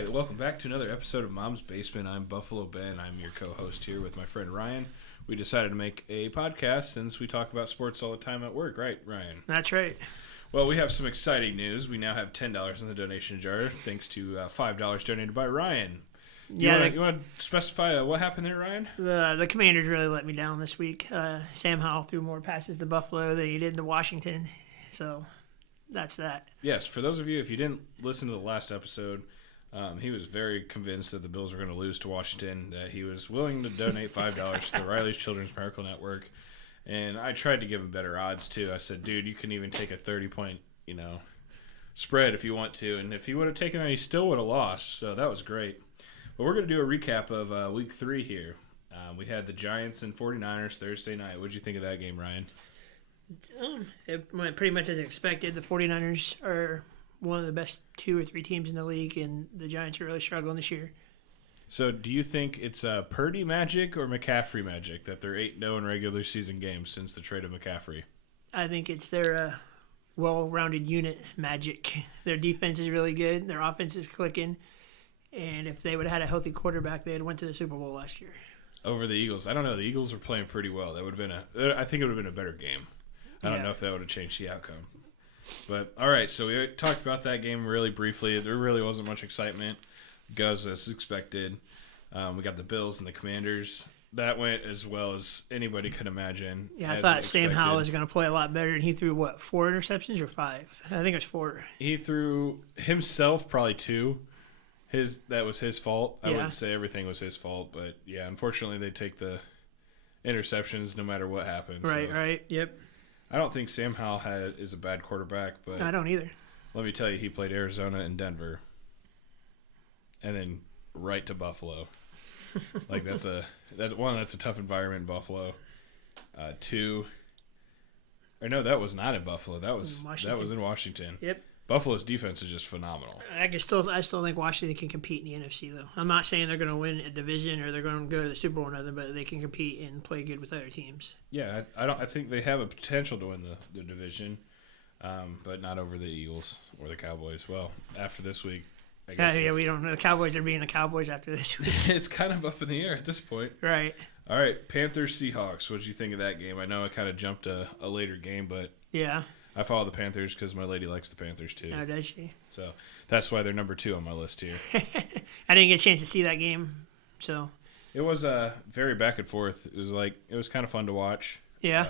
right, welcome back to another episode of Mom's Basement. I'm Buffalo Ben. I'm your co-host here with my friend Ryan. We decided to make a podcast since we talk about sports all the time at work, right, Ryan? That's right. Well, we have some exciting news. We now have $10 in the donation jar, thanks to $5 donated by Ryan. You want to specify what happened there, Ryan? The Commanders really let me down this week. Sam Howell threw more passes to Buffalo than he did to Washington, so that's that. Yes, for those of you, if you didn't listen to the last episode, he was very convinced that the Bills were going to lose to Washington, that he was willing to donate $5 to the Riley's Children's Miracle Network. And I tried to give him better odds, too. I said, dude, you can even take a 30-point, spread if you want to. And if he would have taken that, he still would have lost. So that was great. But we're going to do a recap of Week 3 here. We had the Giants and 49ers Thursday night. What did you think of that game, Ryan? It went pretty much as expected. The 49ers are one of the best 2 or 3 teams in the league, and the Giants are really struggling this year. So do you think it's Purdy magic or McCaffrey magic that they're 8-0 in regular season games since the trade of McCaffrey? I think it's their well-rounded unit magic. Their defense is really good. Their offense is clicking. And if they would have had a healthy quarterback, they had went to the Super Bowl last year. Over the Eagles. I don't know. The Eagles were playing pretty well. That would have been I think it would have been a better game. I don't know if that would have changed the outcome. But, all right, so we talked about that game really briefly. There really wasn't much excitement. Goes as expected. We got the Bills and the Commanders. That went as well as anybody could imagine. Yeah, I thought Sam Howell was going to play a lot better, and he threw, 4 interceptions or 5? I think it was 4. He threw himself probably 2. That was his fault. I wouldn't say everything was his fault, but, yeah, unfortunately they take the interceptions no matter what happens. Right, yep. I don't think Sam Howell is a bad quarterback, but I don't either. Let me tell you, he played Arizona and Denver, and then right to Buffalo. Like that's a tough environment in Buffalo. 2, or no, that was not in Buffalo. That was in Washington. Yep. Buffalo's defense is just phenomenal. I still think Washington can compete in the NFC though. I'm not saying they're going to win a division or they're going to go to the Super Bowl or nothing, but they can compete and play good with other teams. Yeah, I think they have a potential to win the division, but not over the Eagles or the Cowboys. Well, after this week, I guess. Yeah, we don't know. The Cowboys are being the Cowboys after this week. It's kind of up in the air at this point. Right. All right, Panthers Seahawks. What did you think of that game? I know I kind of jumped a later game, but yeah. I follow the Panthers because my lady likes the Panthers too. Oh, does she? So that's why they're number 2 on my list here. I didn't get a chance to see that game, so. It was very back and forth. It was kind of fun to watch. Yeah.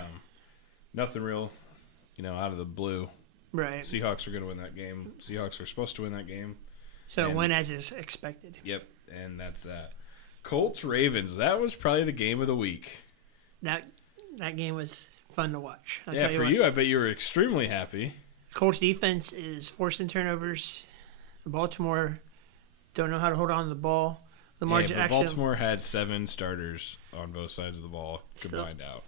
Nothing real, out of the blue. Right. Seahawks were going to win that game. Seahawks were supposed to win that game. So it went as is expected. Yep, and that's that. Colts Ravens. That was probably the game of the week. That game was fun to watch. Yeah, for you, I bet you were extremely happy. Colts defense is forcing turnovers. Baltimore don't know how to hold on to the ball. Baltimore had 7 starters on both sides of the ball combined out.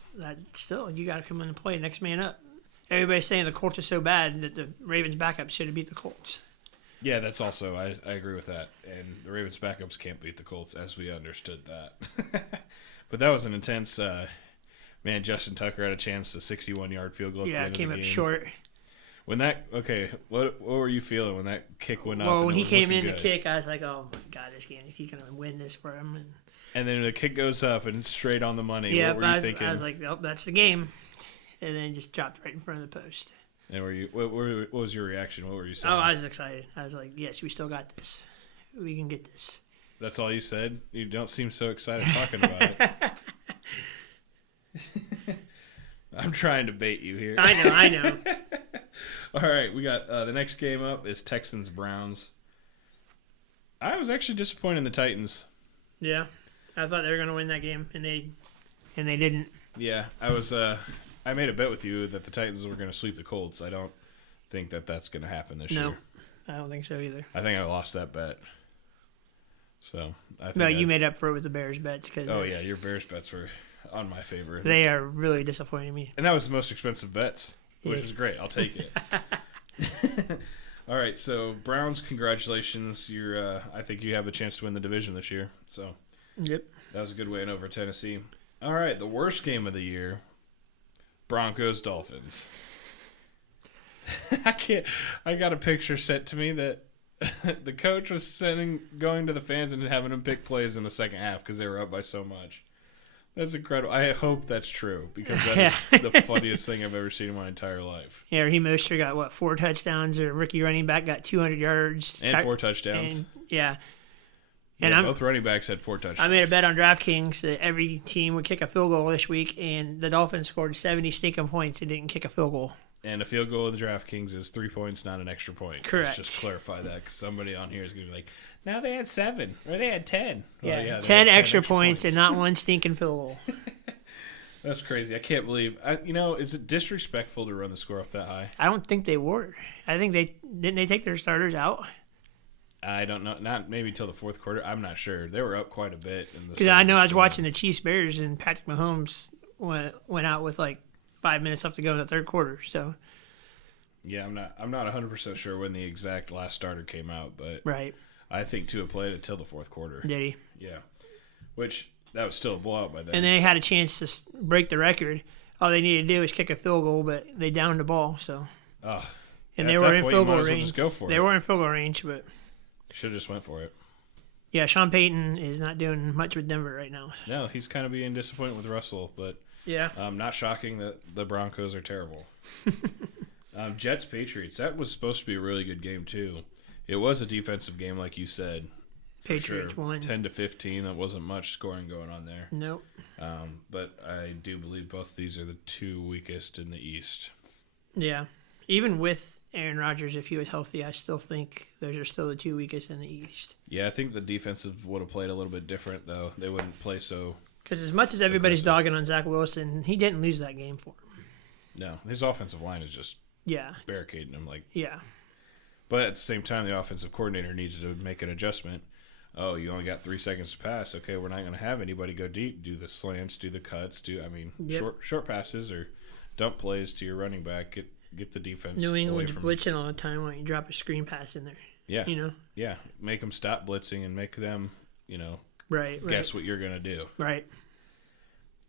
You got to come in and play next man up. Everybody's saying the Colts are so bad that the Ravens backups should have beat the Colts. Yeah, that's also I agree with that. And the Ravens backups can't beat the Colts, as we understood that. But that was an intense. Man, Justin Tucker had a chance, a 61-yard field goal at the end of the game. Yeah, came up short. What were you feeling when that kick went up? Well, when he came in to kick, I was like, oh, my God, he's going to win this for him. And then the kick goes up, and it's straight on the money. Yeah, what were you thinking? I was like, oh, that's the game. And then just dropped right in front of the post. And what was your reaction? What were you saying? Oh, I was excited. I was like, yes, we still got this. We can get this. That's all you said? You don't seem so excited talking about it. I'm trying to bait you here. I know. All right, we got the next game up is Texans-Browns. I was actually disappointed in the Titans. Yeah, I thought they were going to win that game, and they didn't. Yeah, I made a bet with you that the Titans were going to sweep the Colts. I don't think that's going to happen this year. No, I don't think so either. I think I lost that bet. So you made up for it with the Bears bets. Oh, yeah, your Bears bets were on my favor. They are really disappointing me. And that was the most expensive bets, which is great. I'll take it. All right, so Browns, congratulations. I think you have a chance to win the division this year. So yep, that was a good win over Tennessee. All right, the worst game of the year, Broncos Dolphins. I got a picture sent to me that the coach was going to the fans and having them pick plays in the second half because they were up by so much. That's incredible. I hope that's true because that is the funniest thing I've ever seen in my entire life. Yeah, Raheem Mostert got, 4 touchdowns, or rookie running back got 200 yards. And 4 touchdowns. And, yeah. And And both running backs had 4 touchdowns. I made a bet on DraftKings that every team would kick a field goal this week, and the Dolphins scored 70 stinking points and didn't kick a field goal. And a field goal with the DraftKings is 3 points, not an extra point. Correct. Let's just clarify that because somebody on here is going to be like, now they had 7 or they had 10. Yeah, Well, yeah 10 extra points and not one stinking field goal. That's crazy. I can't believe. Is it disrespectful to run the score up that high? I don't think they were. I think didn't they take their starters out? I don't know. Not maybe till the fourth quarter. I'm not sure. They were up quite a bit. Because I know I was watching the Chiefs Bears and Patrick Mahomes went out with 5 minutes left to go in the third quarter. So yeah, I'm not 100% sure when the exact last starter came out, but right. I think Tua played it till the fourth quarter. Did he? Yeah, which that was still a blowout by then. And they had a chance to break the record. All they needed to do was kick a field goal, but they downed the ball. So and they were in field goal range. They were in field goal range, but should have just went for it. Yeah, Sean Payton is not doing much with Denver right now. No, he's kind of being disappointed with Russell, but yeah, not shocking that the Broncos are terrible. Jets Patriots, that was supposed to be a really good game too. It was a defensive game, like you said. Patriots won 10-15. That wasn't much scoring going on there. Nope. But I do believe both of these are the 2 weakest in the East. Yeah, even with Aaron Rodgers, if he was healthy, I still think those are still the 2 weakest in the East. Yeah, I think the defensive would have played a little bit different, though. They wouldn't play so. Because as much as everybody's dogging on Zach Wilson, he didn't lose that game for him. No, his offensive line is just barricading him. Yeah. But at the same time, the offensive coordinator needs to make an adjustment. Oh, you only got 3 seconds to pass. Okay, we're not going to have anybody go deep. Do the slants, do the cuts, short passes or dump plays to your running back. Get the defense. New England's blitzing all the time. Why don't you drop a screen pass in there? Yeah. Yeah. Make them stop blitzing and make them, guess what you're going to do. Right.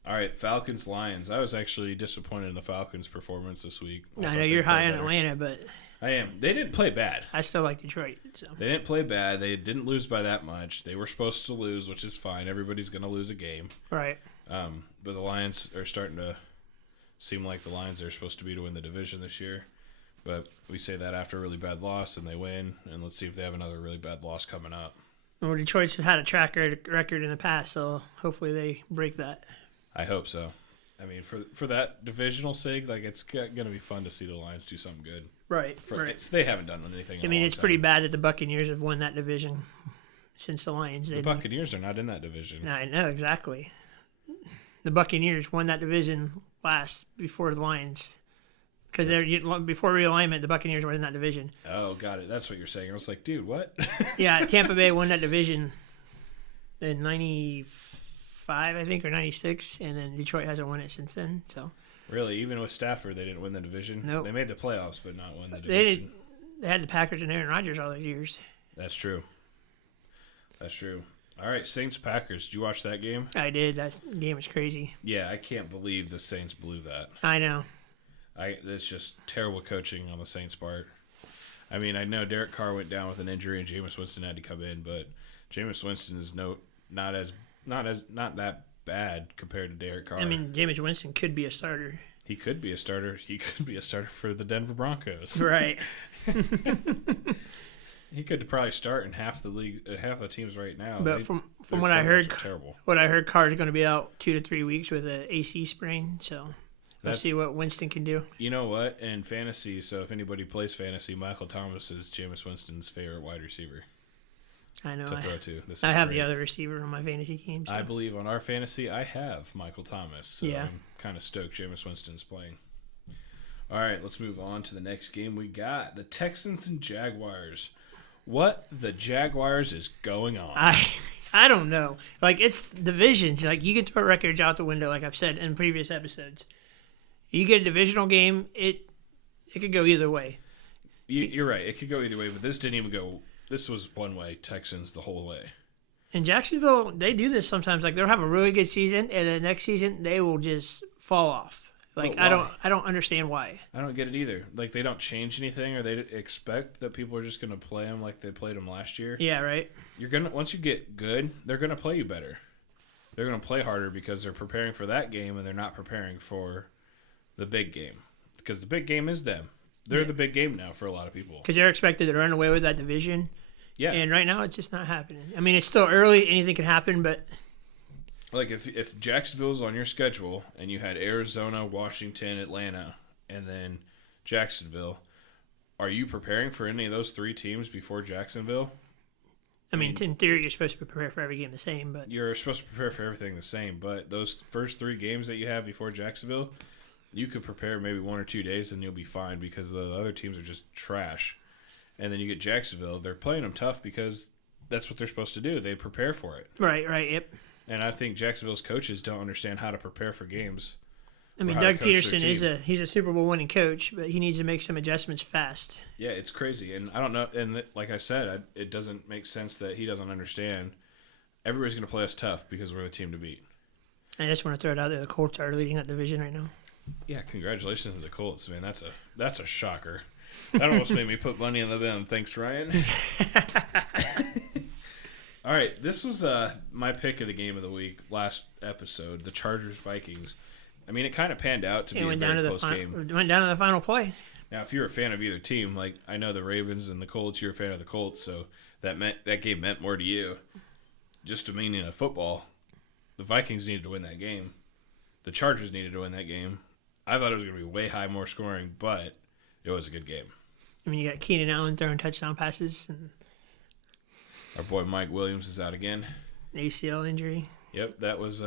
All right, Falcons-Lions. I was actually disappointed in the Falcons' performance this week. I know you're high on Atlanta, but I am. They didn't play bad. I still like Detroit. So. They didn't play bad. They didn't lose by that much. They were supposed to lose, which is fine. Everybody's going to lose a game. Right. But the Lions are starting to seem like the Lions are supposed to be to win the division this year. But we say that after a really bad loss, and they win. And let's see if they have another really bad loss coming up. Well, Detroit's had a track record in the past, so hopefully they break that. I hope so. I mean, for that divisional sake, it's going to be fun to see the Lions do something good. Right. They haven't done anything in a long it's time. pretty bad that the Buccaneers have won that division since the Lions. The Buccaneers are not in that division. I know, exactly. The Buccaneers won that division last before the Lions. Because before realignment, the Buccaneers were in that division. Oh, got it. That's what you're saying. I was like, dude, what? Yeah, Tampa Bay won that division in 95, I think, or 96, and then Detroit hasn't won it since then. So really, even with Stafford, they didn't win the division? Nope. They made the playoffs, but not win the division. They had the Packers and Aaron Rodgers all those years. That's true. All right, Saints-Packers. Did you watch that game? I did. That game was crazy. Yeah, I can't believe the Saints blew that. I know. It's just terrible coaching on the Saints' part. I mean, I know Derek Carr went down with an injury and Jameis Winston had to come in, but Jameis Winston is not that bad compared to Derek Carr. I mean, Jameis Winston could be a starter. He could be a starter. He could be a starter for the Denver Broncos. Right. He could probably start in half the league, half the teams right now. But from what I heard, Carr is going to be out 2 to 3 weeks with an AC sprain. So let's see what Winston can do. You know what? In fantasy, so if anybody plays fantasy, Michael Thomas is Jameis Winston's favorite wide receiver. I know. To throw to. I have the other receiver on my fantasy team. So. I believe on our fantasy, I have Michael Thomas. So yeah. I'm kind of stoked Jameis Winston's playing. All right, let's move on to the next game we got. The Texans and Jaguars. What the Jaguars is going on? I don't know. It's divisions. You can throw records out the window, like I've said in previous episodes. You get a divisional game, it could go either way. You're right. It could go either way, but this didn't even go. This was one way, Texans the whole way. In Jacksonville, they do this sometimes. They'll have a really good season, and the next season, they will just fall off. Like But why? I don't understand why. I don't get it either. Like they don't change anything, or they expect that people are just going to play them like they played them last year. Yeah, right. You're gonna once you get good, they're going to play you better. They're going to play harder because they're preparing for that game and they're not preparing for the big game. Because the big game is them. They're the big game now for a lot of people. Because they're expected to run away with that division. Yeah. And right now, it's just not happening. I mean, it's still early. Anything can happen, but Like if Jacksonville's on your schedule and you had Arizona, Washington, Atlanta, and then Jacksonville, are you preparing for any of those three teams before Jacksonville? I mean, in theory, you're supposed to prepare for every game the same. But You're supposed to prepare for everything the same, but those first three games that you have before Jacksonville, you could prepare maybe 1 or 2 days and you'll be fine because the other teams are just trash. And then you get Jacksonville, they're playing them tough because that's what they're supposed to do. They prepare for it. right, yep. And I think Jacksonville's coaches don't understand how to prepare for games. I mean, how to Doug coach their Peterson is team. he's a Super Bowl winning coach, but he needs to make some adjustments fast. Yeah, it's crazy. And I don't know. And like I said, it doesn't make sense that he doesn't understand. Everybody's going to play us tough because we're the team to beat. I just want to throw it out there: the Colts are leading that division right now. Yeah, congratulations to the Colts, man. That's a shocker. That almost made me put money in the bin. Thanks, Ryan. All right, this was my pick of the game of the week last episode, the Chargers-Vikings. I mean, it kind of panned out to be a very close game. Went down to the final play. Now, if you're a fan of either team, like I know the Ravens and the Colts, you're a fan of the Colts, so that game meant more to you. Just to meaning of football, the Vikings needed to win that game. The Chargers needed to win that game. I thought it was going to be way high, more scoring, but it was a good game. I mean, you got Keenan Allen throwing touchdown passes and Our boy Mike Williams is out again. ACL injury. Yep, that was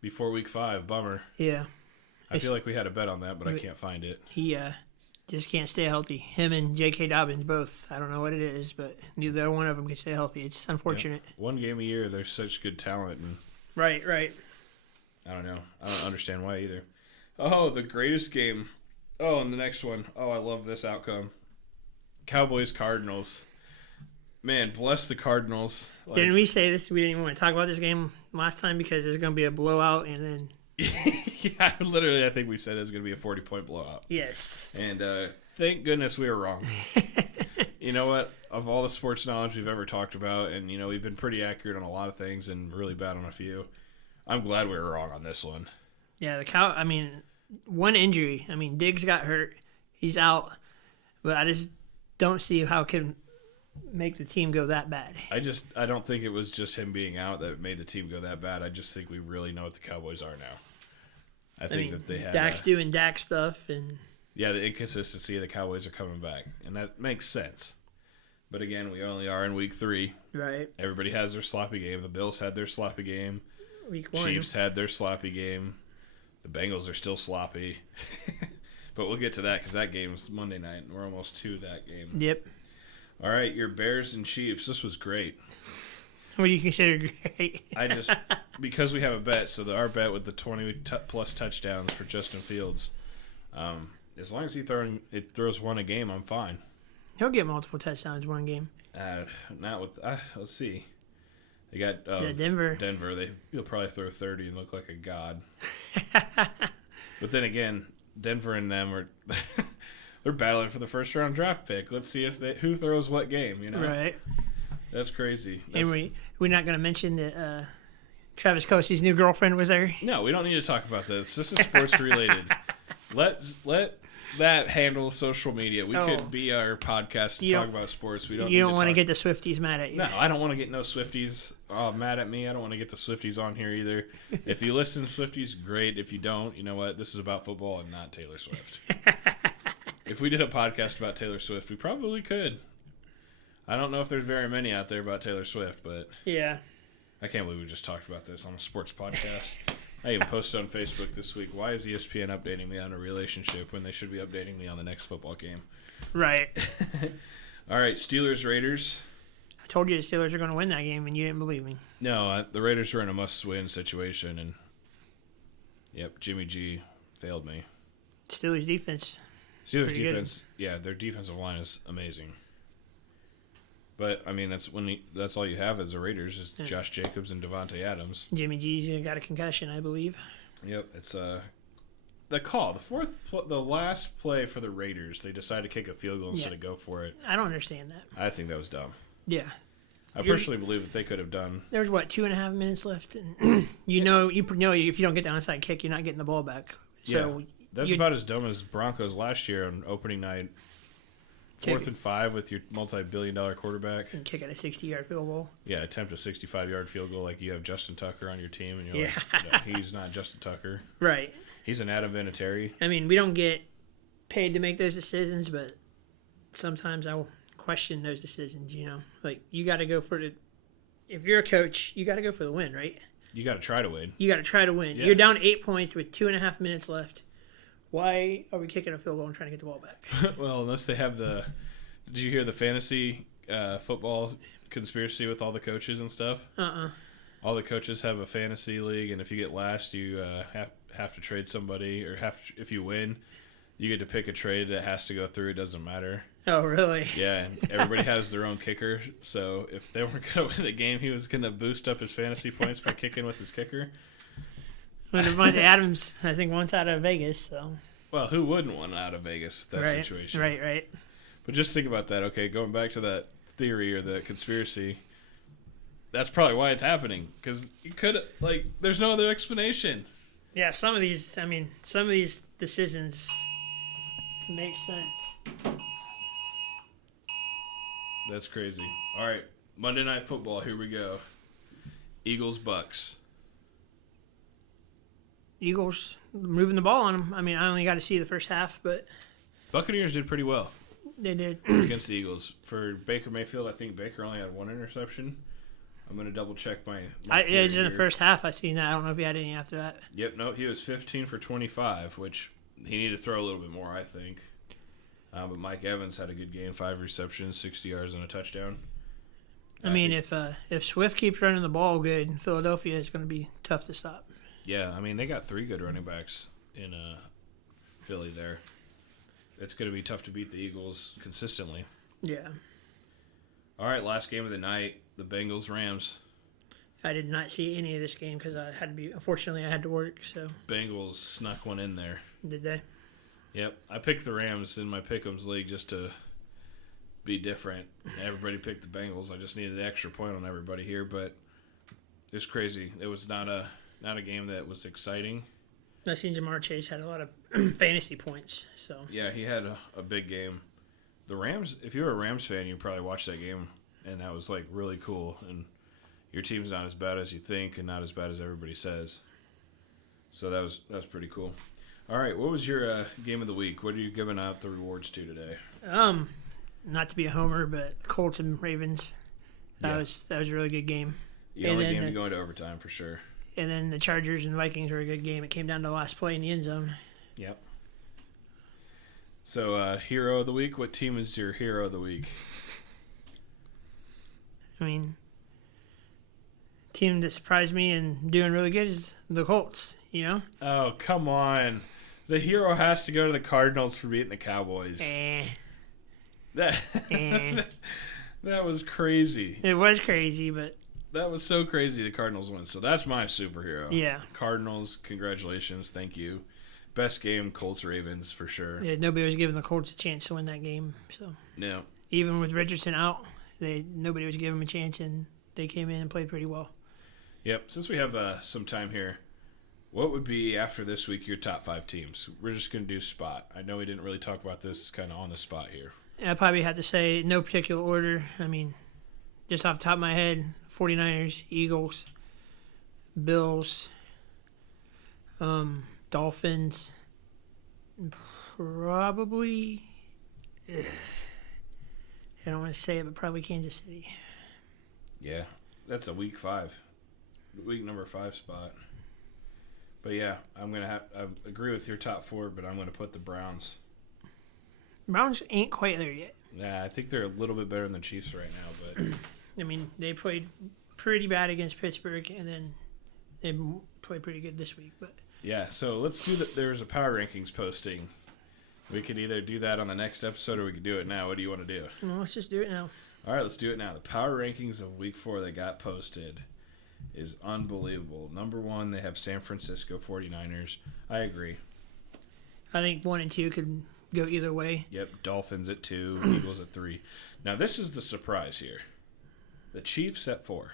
before week 5. Bummer. Yeah, I feel like we had a bet on that, but I can't find it. he just can't stay healthy. Him and J.K. Dobbins both. I don't know what it is, but neither one of them can stay healthy. It's unfortunate. Yeah. One game a year, there's such good talent, and Right. I don't know. I don't understand why either. Oh, the greatest game. Oh, and the next one. Oh, I love this outcome. Cowboys-Cardinals. Man, bless the Cardinals. Like, Didn't we say this? We didn't even want to talk about this game last time because there's going to be a blowout, and then yeah, literally, I think we said it was going to be a 40-point blowout. yes, And thank goodness we were wrong. You know what? Of all the sports knowledge we've ever talked about, and we've been pretty accurate on a lot of things and really bad on a few. I'm glad we were wrong on this one. yeah. I mean, one injury. I mean, Diggs got hurt. He's out, but I just don't see how it can make the team go that bad. I don't think it was just him being out that made the team go that bad. I just think we really know what the Cowboys are now. I think that they had Dak's doing Dak stuff, and yeah, the inconsistency of the Cowboys are coming back, and that makes sense. But again, we only are in week 3. right, Everybody has their sloppy game. The Bills had their sloppy game. week 1. Chiefs had their sloppy game. The Bengals are still sloppy. But we'll get to that because that game's Monday night, and we're almost to that game. Yep. All right, your Bears and Chiefs. This was great. What do you consider great? Because we have a bet, so our bet with the 20-plus touchdowns for Justin Fields, as long as he throws one a game, I'm fine. He'll get multiple touchdowns one game. Not with let's see. They got Denver. He'll probably throw 30 and look like a god. But then again, Denver and them are they're battling for the first round draft pick. Let's see who throws what game. Right. That's crazy. And we're not going to mention that Travis Kelce's new girlfriend was there. No, we don't need to talk about this. This is sports related. Let that handle social media. We could be our podcast and talk about sports. We don't. You don't want to get the Swifties mad at you. No, I don't want to get no Swifties mad at me. I don't want to get the Swifties on here either. If you listen to Swifties, great. If you don't, you know what? This is about football and not Taylor Swift. If we did a podcast about Taylor Swift, we probably could. I don't know if there's very many out there about Taylor Swift, but Yeah. I can't believe we just talked about this on a sports podcast. I even posted on Facebook this week, why is ESPN updating me on a relationship when they should be updating me on the next football game? Right. All right, Steelers-Raiders. I told you the Steelers are going to win that game, and you didn't believe me. No, the Raiders are in a must-win situation, and yep, Jimmy G failed me. Steelers defense. Steelers Pretty defense, yeah, their defensive line is amazing. But I mean, that's all you have as the Raiders is Josh Jacobs and Devontae Adams. Jimmy G's got a concussion, I believe. Yep, it's the call, the last play for the Raiders, they decided to kick a field goal instead of go for it. I don't understand that. I think that was dumb. Yeah. I personally believe that they could have done. There's 2.5 minutes left, and you know if you don't get the onside kick, you're not getting the ball back. So yeah, that's about as dumb as Broncos last year on opening night. 4th and 5 with your multi-billion-dollar quarterback. And kick at a 60-yard field goal. Yeah, attempt a 65-yard field goal like you have Justin Tucker on your team, and you're like, no, he's not Justin Tucker. Right. He's an Adam Vinatieri. I mean, we don't get paid to make those decisions, but sometimes I will question those decisions, you know. Like, you got to go for the – if you're a coach, you got to go for the win, right? You got to try to win. You got to try to win. Yeah. You're down 8 points with 2.5 minutes left. Why are we kicking a field goal and trying to get the ball back? Well, unless they have the – did you hear the fantasy football conspiracy with all the coaches and stuff? All the coaches have a fantasy league, and if you get last, you have to trade somebody, or if you win, you get to pick a trade that has to go through. It doesn't matter. Oh, really? Yeah, and everybody has their own kicker, so if they weren't going to win the game, he was going to boost up his fantasy points by kicking with his kicker. Well, Devontae Adams, I think, wants out of Vegas, so. Well, who wouldn't want out of Vegas, that situation? Right. But just think about that. Okay, going back to that theory or the conspiracy, that's probably why it's happening. Because you could, there's no other explanation. Yeah, some of these decisions make sense. That's crazy. All right, Monday Night Football, here we go. Eagles-Bucks. Eagles moving the ball on them. I mean, I only got to see the first half, but Buccaneers did pretty well. They did. Against the Eagles. For Baker Mayfield, I think Baker only had 1 interception. I'm going to double-check my it was in the first half. I seen that. I don't know if he had any after that. Yep, no, he was 15 for 25, which he needed to throw a little bit more, I think. But Mike Evans had a good game, 5 receptions, 60 yards, and a touchdown. I mean, if Swift keeps running the ball good, Philadelphia is going to be tough to stop. Yeah, I mean, they got 3 good running backs in Philly there. It's going to be tough to beat the Eagles consistently. Yeah. All right, last game of the night, the Bengals-Rams. I did not see any of this game because unfortunately, I had to work, so. Bengals snuck one in there. Did they? Yep, I picked the Rams in my Pick'ems league just to be different. Everybody picked the Bengals. I just needed an extra point on everybody here, but it's crazy. It was not a game that was exciting. I seen Jamar Chase had a lot of fantasy points. So yeah, he had a big game. The Rams, if you're a Rams fan, you probably watched that game, and that was really cool. And your team's not as bad as you think, and not as bad as everybody says. So that was pretty cool. All right, what was your game of the week? What are you giving out the rewards to today? Not to be a homer, but Colts and Ravens. That was a really good game. The only game to go into overtime for sure. And then the Chargers and Vikings were a good game. It came down to the last play in the end zone. Yep. So, hero of the week. What team is your hero of the week? I mean, team that surprised me and doing really good is the Colts. You know? Oh, come on. The hero has to go to the Cardinals for beating the Cowboys. That was crazy. It was crazy, but that was so crazy the Cardinals won. So that's my superhero. Yeah. Cardinals, congratulations. Thank you. Best game, Colts-Ravens, for sure. Yeah, nobody was giving the Colts a chance to win that game. So No. even with Richardson out, nobody was giving them a chance, and they came in and played pretty well. Yep. Since we have some time here, what would be, after this week, your top 5 teams? We're just going to do spot. I know we didn't really talk about this kind of on the spot here. I probably had to say no particular order. I mean, just off the top of my head, 49ers, Eagles, Bills, Dolphins, probably, I don't want to say it, but probably Kansas City. Yeah, that's a week number 5 spot. But yeah, I agree with your top 4, but I'm going to put the Browns. Browns ain't quite there yet. Yeah, I think they're a little bit better than the Chiefs right now, but I mean, they played pretty bad against Pittsburgh, and then they played pretty good this week. But yeah, so let's do that. There's a power rankings posting. We could either do that on the next episode, or we could do it now. What do you want to do? Well, let's just do it now. All right, let's do it now. The power rankings of Week 4 that got posted is unbelievable. Number 1, they have San Francisco 49ers. I agree. I think 1 and 2 could go either way. Yep, Dolphins at 2, Eagles at 3. Now, this is the surprise here. The Chiefs at 4.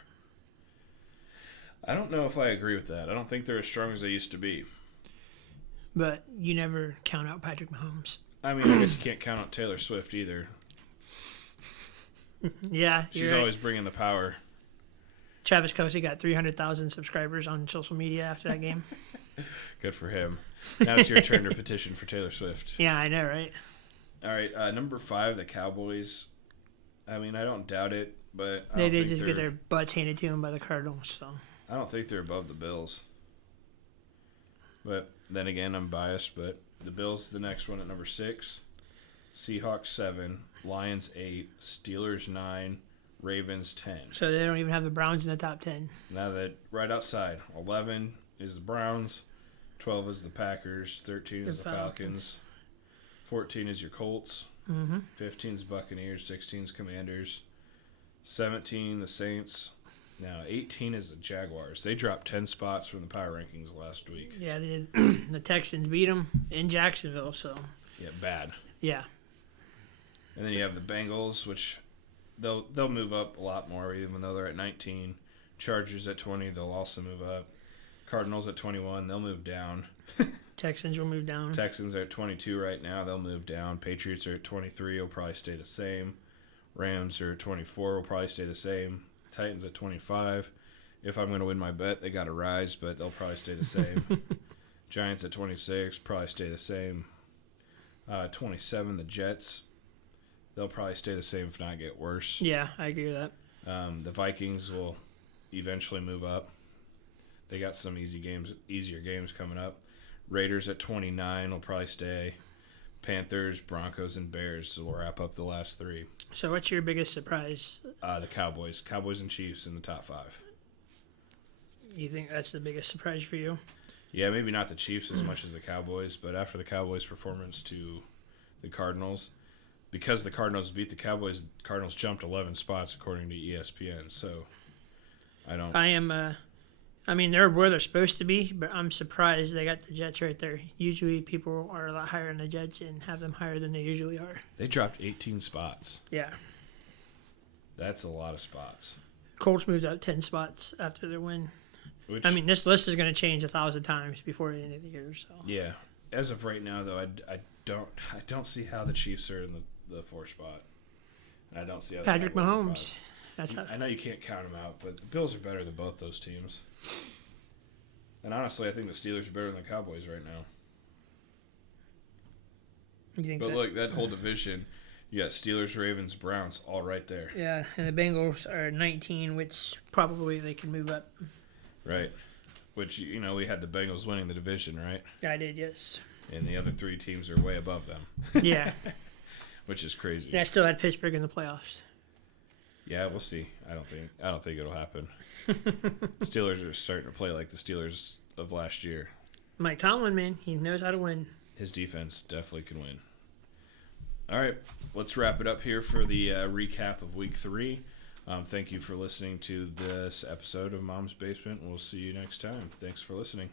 I don't know if I agree with that. I don't think they're as strong as they used to be. But you never count out Patrick Mahomes. I mean, I guess you can't count out Taylor Swift either. Yeah, She's always bringing the power. Travis Kelce got 300,000 subscribers on social media after that game. Good for him. Now it's your turn to petition for Taylor Swift. Yeah, I know, right? All right, number 5, the Cowboys. I mean, I don't doubt it, but They did just get their butts handed to them by the Cardinals, so. I don't think they're above the Bills. But then again, I'm biased, but the Bills, the next one at number 6. Seahawks 7, Lions 8, Steelers 9, Ravens 10. So they don't even have the Browns in the top 10. Now that right outside, 11 is the Browns, 12 is the Packers, 13 is the Falcons, 14 is your Colts, 15 is Buccaneers, 16 is Commanders, 17 the Saints. Now 18 is the Jaguars. They dropped 10 spots from the power rankings last week. Yeah, they did. The Texans beat them in Jacksonville, so. Yeah, bad. Yeah. And then you have the Bengals, which they'll move up a lot more, even though they're at 19. Chargers at 20, they'll also move up. Cardinals at 21, they'll move down. Texans will move down. Texans are at 22 right now, they'll move down. Patriots are at 23, will probably stay the same. Rams are at 24, will probably stay the same. Titans at 25. If I'm going to win my bet, they got to rise, but they'll probably stay the same. Giants at 26, probably stay the same. 27, the Jets. They'll probably stay the same, if not get worse. Yeah, I agree with that. The Vikings will eventually move up. They got some easier games coming up. Raiders at 29 will probably stay. Panthers, Broncos, and Bears will wrap up the last 3. So what's your biggest surprise? The Cowboys. Cowboys and Chiefs in the top 5. You think that's the biggest surprise for you? Yeah, maybe not the Chiefs as much as the Cowboys, but after the Cowboys' performance to the Cardinals, because the Cardinals beat the Cowboys, the Cardinals jumped 11 spots according to ESPN. So I mean, they're where they're supposed to be, but I'm surprised they got the Jets right there. Usually people are a lot higher on the Jets and have them higher than they usually are. They dropped 18 spots. Yeah. That's a lot of spots. Colts moved up 10 spots after their win. Which, I mean, this list is going to change 1,000 times before the end of the year. So. Yeah. As of right now, though, I don't see how the Chiefs are in the 4th spot. And I don't see how Patrick the Cowboys are Mahomes. I know you can't count them out, but the Bills are better than both those teams. And honestly, I think the Steelers are better than the Cowboys right now. You think But that? look, that whole division, you got Steelers, Ravens, Browns, all right there. Yeah, and the Bengals are 19, which probably they can move up. Right. Which, we had the Bengals winning the division, right? I did, yes. And the other 3 teams are way above them. Yeah. Which is crazy. And I still had Pittsburgh in the playoffs. Yeah, we'll see. I don't think it'll happen. Steelers are starting to play like the Steelers of last year. Mike Tomlin, man, he knows how to win. His defense definitely can win. All right, let's wrap it up here for the recap of Week 3. Thank you for listening to this episode of Mom's Basement. We'll see you next time. Thanks for listening.